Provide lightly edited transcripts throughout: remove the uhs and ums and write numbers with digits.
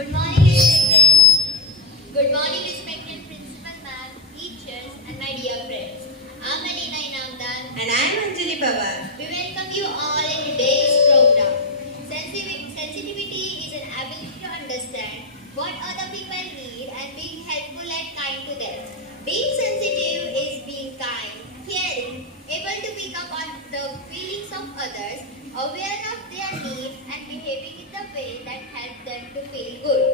Good morning, respected principal ma'am, teachers, and my dear friends. I'm Alina Inamdar. And I'm Anjali Pawar. We welcome you all in today's program. Sensitivity is an ability to understand what other people need and being helpful and kind to them. Being sensitive is being kind, caring, able to pick up on the feelings of others, aware of their needs, and behaving in the way that helps them to feel good.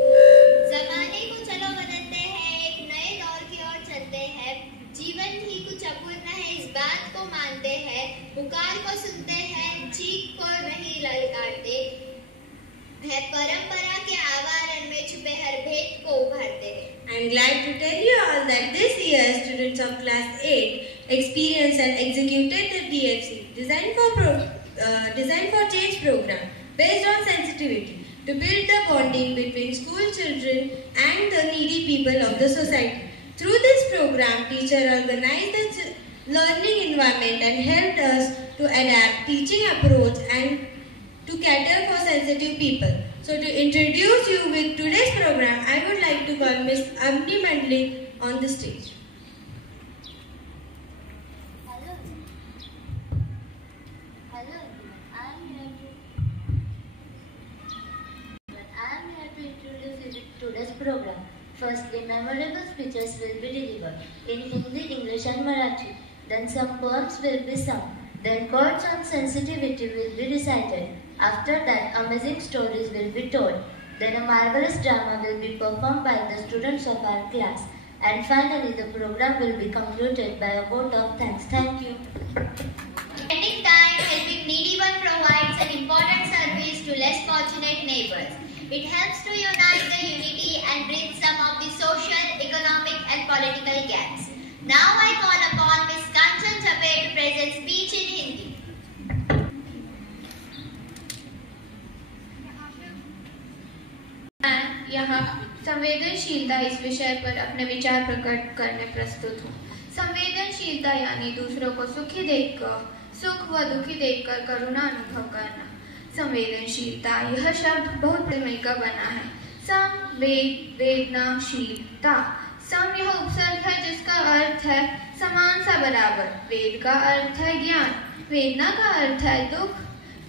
ज़माने को चलो बदलते हैं, एक नए दौर की or चलते हैं, जीवन ही कुछ अपूर्ण है इस बात को मानते हैं, पुकार को सुनते हैं, चीख को नहीं ललकारते हैं, परंपरा के आवारण में छुपे हर भेद को उभारते हैं. I'm glad to tell you all that this year students of class 8 experienced and executed the DFC Design for Change program based on sensitivity to build the bonding between school children and the needy people of the society. Through this program, teachers organized the learning environment and helped us to adapt teaching approach and to cater for sensitive people. So to introduce you with today's program, I would like to call Ms. Amni Mandlik on the stage. Hello everyone. I am here to introduce you to today's program. Firstly, memorable speeches will be delivered in Hindi, English and Marathi. Then some poems will be sung. Then quotes on sensitivity will be recited. After that, amazing stories will be told. Then a marvelous drama will be performed by the students of our class. And finally, the program will be concluded by a vote of thanks. Thank you. Spending time helping needy one provides an important service to less fortunate neighbors. It helps to unite the unity and bring some of the social, economic and political gaps. Now I call upon Ms. Kanchan Chape to present speech in Hindi. मैं यहाँ संवेदनशीलता इस विषय पर अपने विचार प्रकट करने प्रस्तुत हूँ. संवेदनशीलता यानी दूसरों को सुखी देखकर, सुख व दुखी देखकर करुणा अनुभव करना. संवेदनशीलता यह शब्द बहुत मिलकर बना है. संवेदनाशीलता. सम यह उपसर्ग है जिसका अर्थ है समान सा बराबर. वेद का अर्थ है ज्ञान. वेदना का अर्थ है दुख,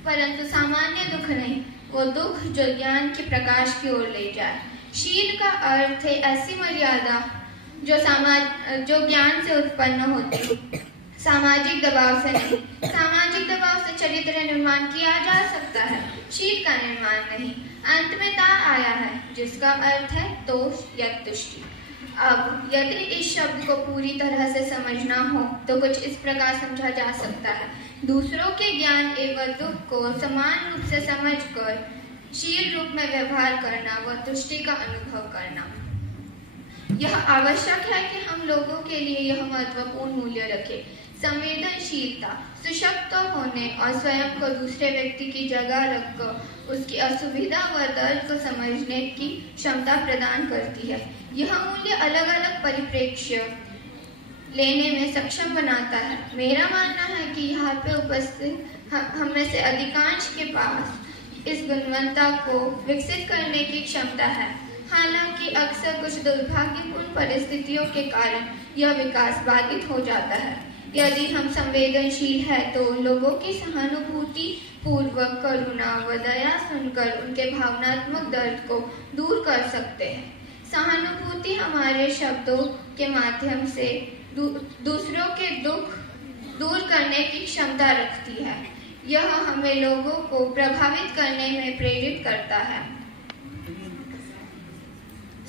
परंतु सामान्य दुख नहीं, वो दुख जो ज्ञान के प्रकाश की ओर ले जाए. शील का अर्थ है ऐसी मर्यादा जो ज्ञान से उत्पन्न होती है, सामाजिक दबाव से नहीं. सामाजिक दबाव से चरित्र निर्माण किया जा सकता है, शील का निर्माण नहीं. अंत में ता आया है जिसका अर्थ है तोष या तुष्टि. अब यदि इस शब्द को पूरी तरह से समझना हो तो कुछ इस प्रकार समझा जा सकता है. दूसरों के ज्ञान एवं दुख को समान रूप से समझकर शील रूप में व्यवहार करना व तुष्टि का अनुभव करना. यह आवश्यक है कि हम लोगों के लिए यह महत्वपूर्ण मूल्य रखें. संवेदनशीलता सशक्त होने और स्वयं को दूसरे व्यक्ति की जगह रखकर उसकी असुविधा व दर्द को समझने की क्षमता प्रदान करती है. यह मूल्य अलग अलग परिप्रेक्ष्य लेने में सक्षम बनाता है. मेरा मानना है कि यहाँ पे उपस्थित हम में से अधिकांश के पास इस गुणवत्ता को विकसित करने की क्षमता है. हालांकि अक्सर कुछ दुर्भाग्यपूर्ण परिस्थितियों के कारण यह विकास बाधित हो जाता है. यदि हम संवेदनशील हैं तो लोगों की सहानुभूति पूर्वक करुणा व दया सुनकर उनके भावनात्मक दर्द को दूर कर सकते हैं. सहानुभूति हमारे शब्दों के माध्यम से दूसरों के दुख दूर करने की क्षमता रखती है. यह हमें लोगों को प्रभावित करने में प्रेरित करता है.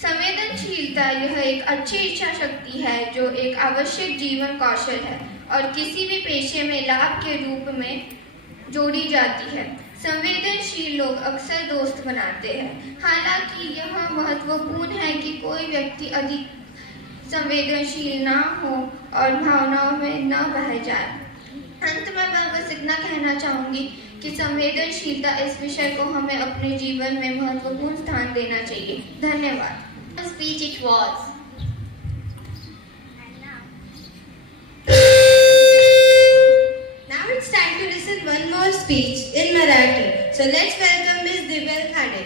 संवेदनशीलता यह एक अच्छी इच्छा शक्ति है जो एक आवश्यक जीवन कौशल है और किसी भी पेशे में लाभ के रूप में जोड़ी जाती है. संवेदनशील लोग अक्सर दोस्त बनाते हैं. हालांकि यह महत्वपूर्ण है कि कोई व्यक्ति अधिक संवेदनशील ना हो और भावनाओं में न बह जाए. अंत में मैं बस इतना कहना चाहूंगी कि संवेदनशीलता इस विषय को हमें अपने जीवन में महत्वपूर्ण स्थान देना चाहिए. धन्यवाद. Speech it was. Now it's time to listen one more speech in Marathi. So let's welcome Ms. Dibel Khade.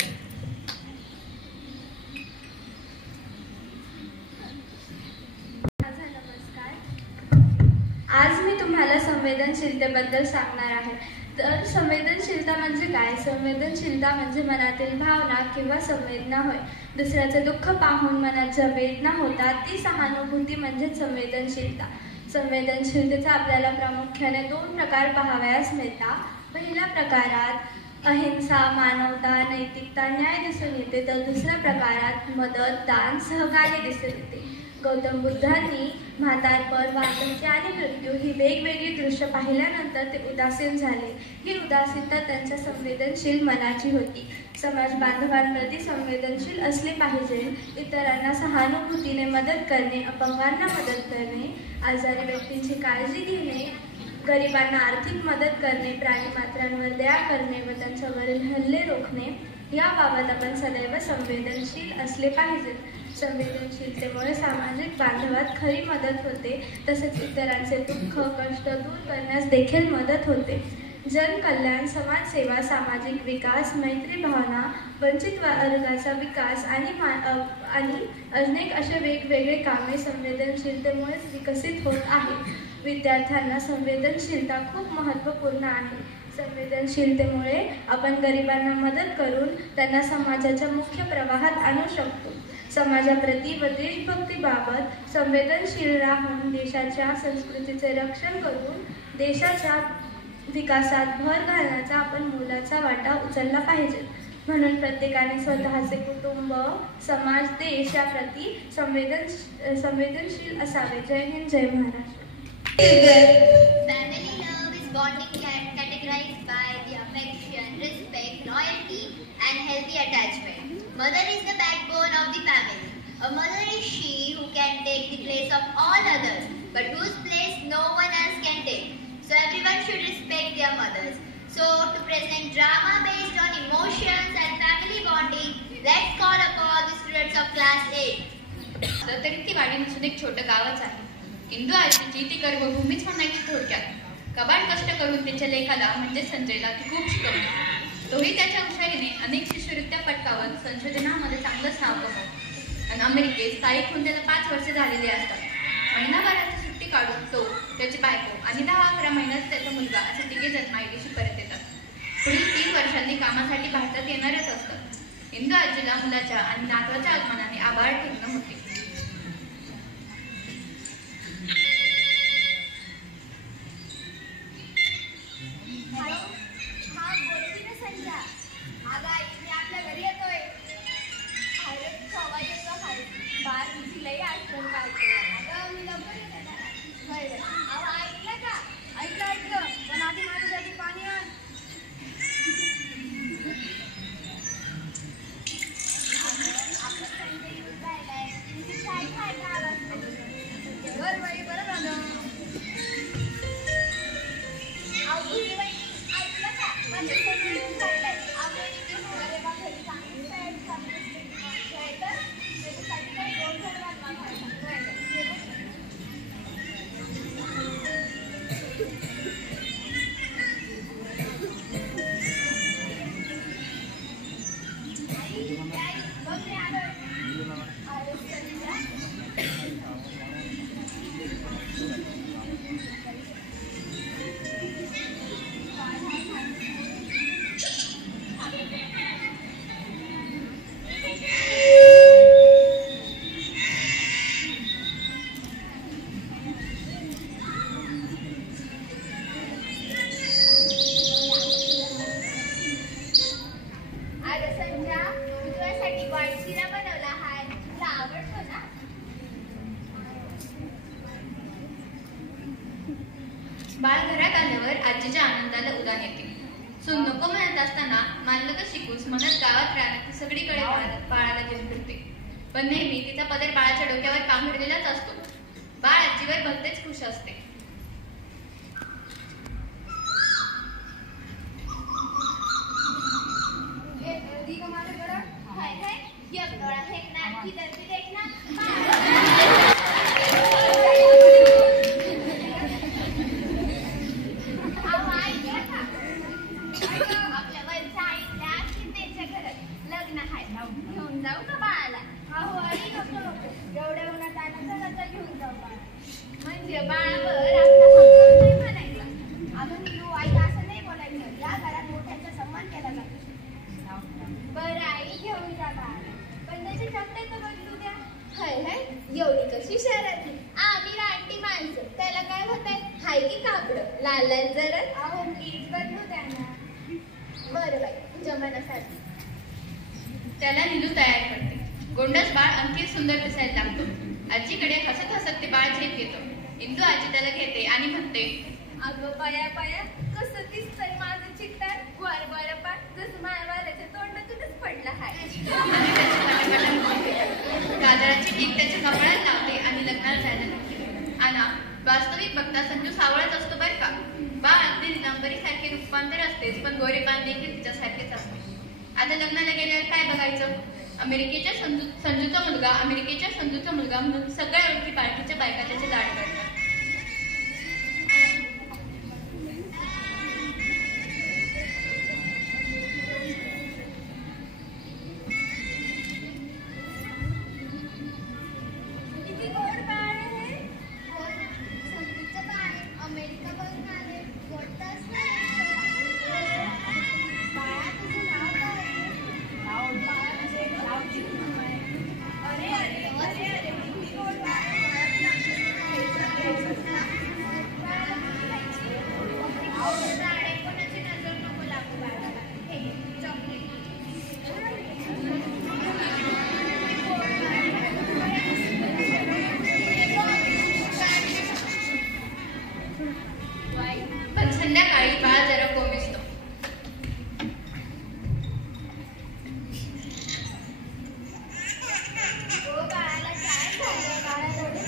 संवेदनशीलतेबद्दल सांगणार आहे. तर संवेदनशीलता म्हणजे काय? संवेदनशीलता म्हणजे मनातील भावना किंवा संवेदना होय. दुसऱ्याचे दुःख पाहून मनात ज्या वेदना होतात ती सहानुभूती म्हणजे संवेदनशीलता. संवेदनशीलतेचा आपल्याला प्रामुख्याने 2 प्रकार पाहावयास मिळतात. पहिल्या प्रकारात अहिंसा, मानवता, नैतिकता, न्याय दिसून येते, तर दुसऱ्या प्रकारात मदत, दान, सहकार्य दिसून येते. गौतम बुद्धांनी म्हातारपण, वार्धक्य आणि मृत्यू ही वेगवेगळी दृश्य पाहिल्यानंतर ते उदासीन झाले. ही उदासीनता त्यांच्या संवेदनशील मनाची होती. समाज बांधवांप्रती संवेदनशील असले पाहिजे. इतरांना सहानुभूतीने मदत करणे, अपंगांना मदत करणे, आजारी व्यक्तींची काळजी घेणे, गरिबांना आर्थिक मदत करणे, प्राणीमात्रांवर दया करणे व त्यांच्यावरील हल्ले रोखणे याबाबत आपण सदैव संवेदनशील असले पाहिजे. संवेदनशीलतेमुळे सामाजिक बांधवात खरी मदत होते. तसेच इतरांचे दुःख, कष्ट दूर करण्यास देखील मदत होते. जनकल्याण, समाजसेवा, सामाजिक विकास, मैत्री भावना, वंचित वर्गाचा विकास आणि अनेक असे वेगवेगळे कामे संवेदनशीलतेमुळेच विकसित होत आहेत. विद्यार्थ्यांना संवेदनशीलता खूप महत्त्वपूर्ण आहे. संवेदनशीलतेमुळे आपण गरिबांना मदत करून त्यांना समाजाच्या मुख्य प्रवाहात आणू शकतो. समाजाप्रती व देशभक्तीबाबत संवेदनशील राहून देशाच्या संस्कृतीचे रक्षण करून देशाच्या विकासात भर घालण्याचा आपण मोलाचा वाटा उचलला पाहिजे. म्हणून प्रत्येकाने स्वतःचे कुटुंब, समाज, देश याप्रती संवेदनशील असावे. जय हिंद, जय Maharashtra. Family love is bonding categorized by the affection, respect, loyalty, and healthy attachment. Mother is the backbone of the family. A mother is she who can take the place of all others, but whose place no one else can take. So everyone should respect their mothers. So to present drama based on emotions and family bonding, let's call upon the students of class 8. तरी ती वाडी नसून एक छोटं गावच आहे. इंदू आजीची ती कर्मभूमीच म्हणायची थोडक्यात. कबाड कष्ट करून त्याच्या लेखाला म्हणजे संजयला ती खूप शिकवली. तोही त्याच्या हुशारीने अनेक शिष्यवृत्त्या पटकावत संशोधनामध्ये चांगलंच नाव कमवतो. आणि अमेरिकेत स्थायिक होऊन त्याला 5 वर्षे झालेली असतात. महिनाभराची सुट्टी काढून तो, त्याची बायको आणि 10-11 महिन्यात त्याचा मुलगा असे 3 जण मायदेशी परत येतात. पुढील 3 वर्षांनी कामासाठी भारतात येणारच असतात. इंदू आजीला मुलाच्या आणि नातवाच्या आगमनाने आभाळ ठेवणं होते. बाळ घरात आल्यावर आजीच्या आनंदाला उधाण येते. सून नको म्हणत असताना मानलं तर शिकूस म्हणत गावात राहण्यात ती सगळीकडे बाळाला घेऊन फिरते. पण नेहमी तिचा पदर बाळाच्या डोक्यावर पांघरलेलाच असतो. बाळ आजीवर भलतेच खुश असते. म्हणजे बाळावर बरं आई घेऊन जा बाळाला. पण त्याची चपटे तर बदलू द्या. हाय हाय, एवढी कशी शहरातली? आम्ही रानटी माणसं, त्याला काय होतंय? हाय की कापडं लाल लाल जरा. अहो प्लीज बदलू द्या ना. बरं बाई, जमानासाठी. त्याला नीलू तयार करते. गोंडस बाळ आणखी सुंदर दिसायला लागतो. आजीकडे हसत हसत ते बाळ झेप घेतो. इंदू आजी त्याला घेते आणि म्हणते, अगं पाया पाया कसं दिसतंय माझं चित्तर. वर वर पा जसं मायावाल्याच्या तोंडातूनच पडलं हाय. आणि त्याच्या कपाळाला गाजराची टीप त्याच्या कपाळात लावते आणि लग्नाला जायला लागते. आणि वास्तविक बघता संजू सावळत असतो बरं का. बाळ अगदी निलांबरीसारखे रूपांतर असतेच, पण गोरेपान देखील तिच्यासारखेच असते. आता लग्नाला गेल्यावर काय बघायचं? अमेरिकेच्या संजूचा मुलगा म्हणून सगळ्या ओळखी पार्टीच्या बायका त्याचे लाड करतात. किती गोड बाळ आहे. हो ना, संगीतचं बाळ अमेरिका बघून आले. गोडताच नाही. बाळा तुझं नाव काय आहे? अरे अरे अरे अरे किती गोड बाळ आहे. राडे कोणाची नजर नको लागू बाळाला. हे घे, चॉकलेट. पण संध्याकाळी बाळ जरा कोमिसतो. हो बाळाला काय झालं? बाळा रडू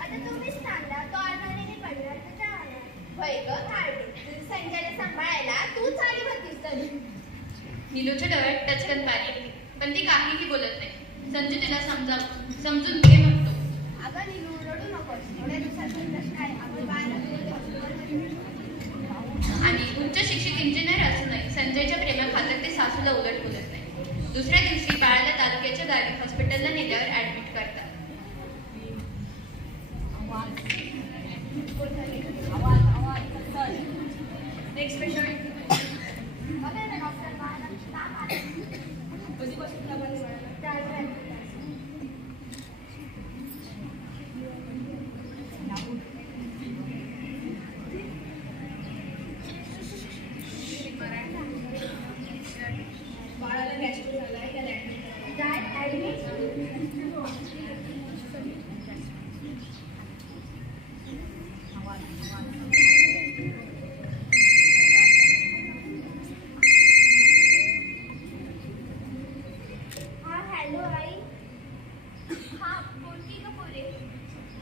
आता तुम्हीच सांगा तो आजारीने पडला तर काय? होय ग हार्डी, संजयला सांभाळायला तूच आली होतीस तरी. नीलूच्या डोळ्यात टचकन पाणी येते, पण ती काहीही बोलत नाही. संजू तिला समजून घे म्हणतो. अगं नीलू रडू नकोस. थोड्या दिवसातून कसं काय आपण बाळाला आणि उच्च शिक्षित इंजिनियर असूनही संजयच्या प्रेमाखातर ते सासूला उलट बोलत नाही. दुसऱ्या दिवशी बाळाला तालुक्याच्या गावी हॉस्पिटलला नेल्यावर ऍडमिट करतात. Next patient. बघा ना डॉक्टर बाळाला ताप आला. कधीपासून ताप आला बाळाला? बाळाला गॅस्ट्रो झालाय त्याला ऍडमिट हा हॅलो आई. हा कोणती का पोरे?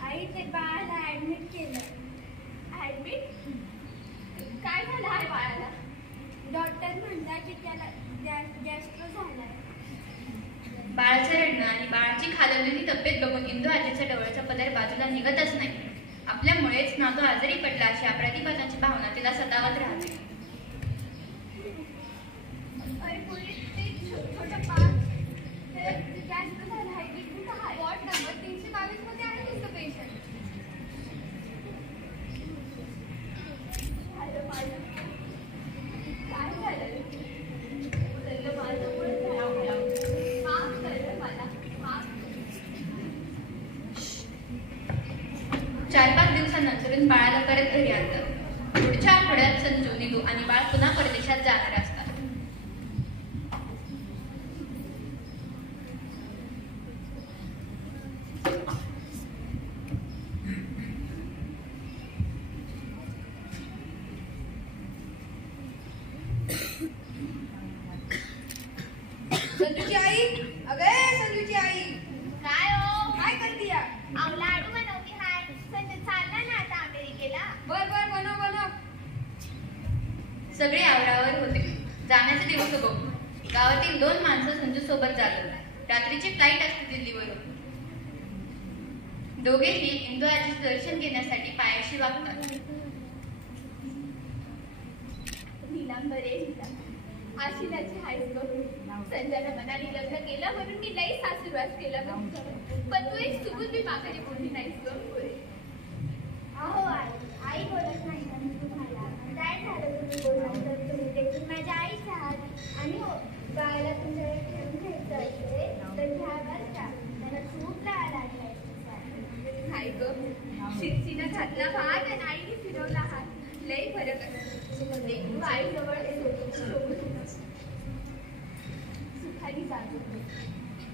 आई ते बाळाला ऍडमिट केलं. ऍडमिट? काय झालं आहे बाळाला? डॉक्टर म्हणतात की त्याला गॅस्ट्रो झालाय. बाळाचं रडणं आणि बाळाची खालवलेली तब्येत बघून इंदू आजीच्या डोळ्याचा पदर बाजूला निघतच नाही. आपल्यामुळेच नातू आजारी पडला अशा प्रतिपादाची भावना तिला सतावत राहते. अरे पोरी ते छोटं बाळ ते गॅस्ट्रो झालं आहे की कुठं आहे? वॉर्ड नंबर 322 मध्ये आहे तुझं पेशंट. अरे माझं काय झालं? सगळं माझ्यामुळे झालं. माफ कर मला, माफ. 4-5 दिवसांनंतरून बाळाला परत घरी आणतात. पुढच्या आठवड्यात संजू, नीलू आणि बाळ पुन्हा परदेशात जाणार असतात. संजूची आई, अगं संजूची आई काय हो? काय करतीया? अहो लाडू बनवती हाय. संजय चालला ना आता अमेरिकेला. बर बर बनव बनव. सगळे आवरावर होते. जाण्याचे दिवस बघू. गावातील 2 माणसं संजू सोबत जातात. रात्रीची फ्लाईट असते दिल्लीवरून. दोघेही इंदू आजीचे दर्शन घेण्यासाठी पायाशी वागतात. नीलांबरे आशिलाची हायस गं. संजना मनाने लग्न केलं म्हणून मी लई सासूरवास केला गं. पण तू एक सुबूत बी मागाने बोलली नाहीस गं. अहो आई बोलत नाही ना मी तुम्हाला. काय झालं तुम्ही बोलला तर तुम्ही देखील माझ्या आईच्या आहात. आणि हो बाळाला तुमच्याकडे ठेवून घ्यायचं असेल तर घ्या बरं का. त्याला खूप लाळ लागलाय. नाही गं. शिक्षीनं घातला भात आणि आईने फिरवला हात. लई फरक आहे. लेकरू आईजवळ सुखाने जातो.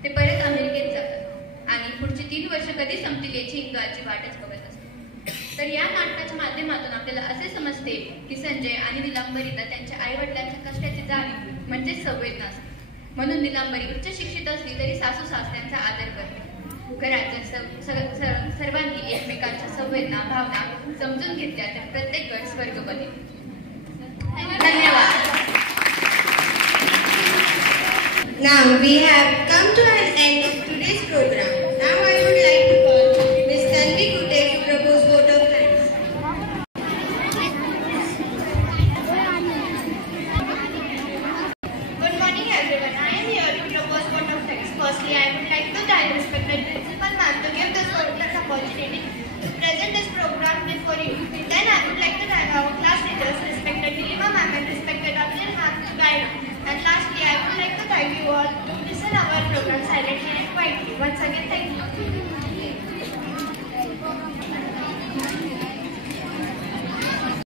ते परत अमेरिकेत जातात आणि पुढची 3 वर्ष कधी संपतील याची इंदू आजी वाटच बघत असते. तर या नाटकाच्या माध्यमातून आपल्याला असे समजते की संजय आणि निलांबरीला त्यांच्या आई वडिलांच्या कष्टाची जाणीव म्हणजे संवेदना असते. म्हणून निलांबरी उच्च शिक्षित असली तरी सासू सासऱ्यांचा आदर करते. घराच्या सर्वांनी एकमेकांच्या संवेदना भावना समजून घेतल्या तर प्रत्येक घर स्वर्ग बनेल. धन्यवाद. Now we have come to an end of today's program. Now I would like to call Ms. Tanvi Kute to propose vote of thanks. Good morning everyone. I am here to propose vote of thanks. Firstly, I would like to thank respected principal ma'am to give this wonderful opportunity to present this program before you. Then I would like to thank our class teachers, respected Nilima ma'am and respected Abdul ma'am to guide us. And lastly, I would like to thank you all to listen our program silently and quietly. Once again, thank you.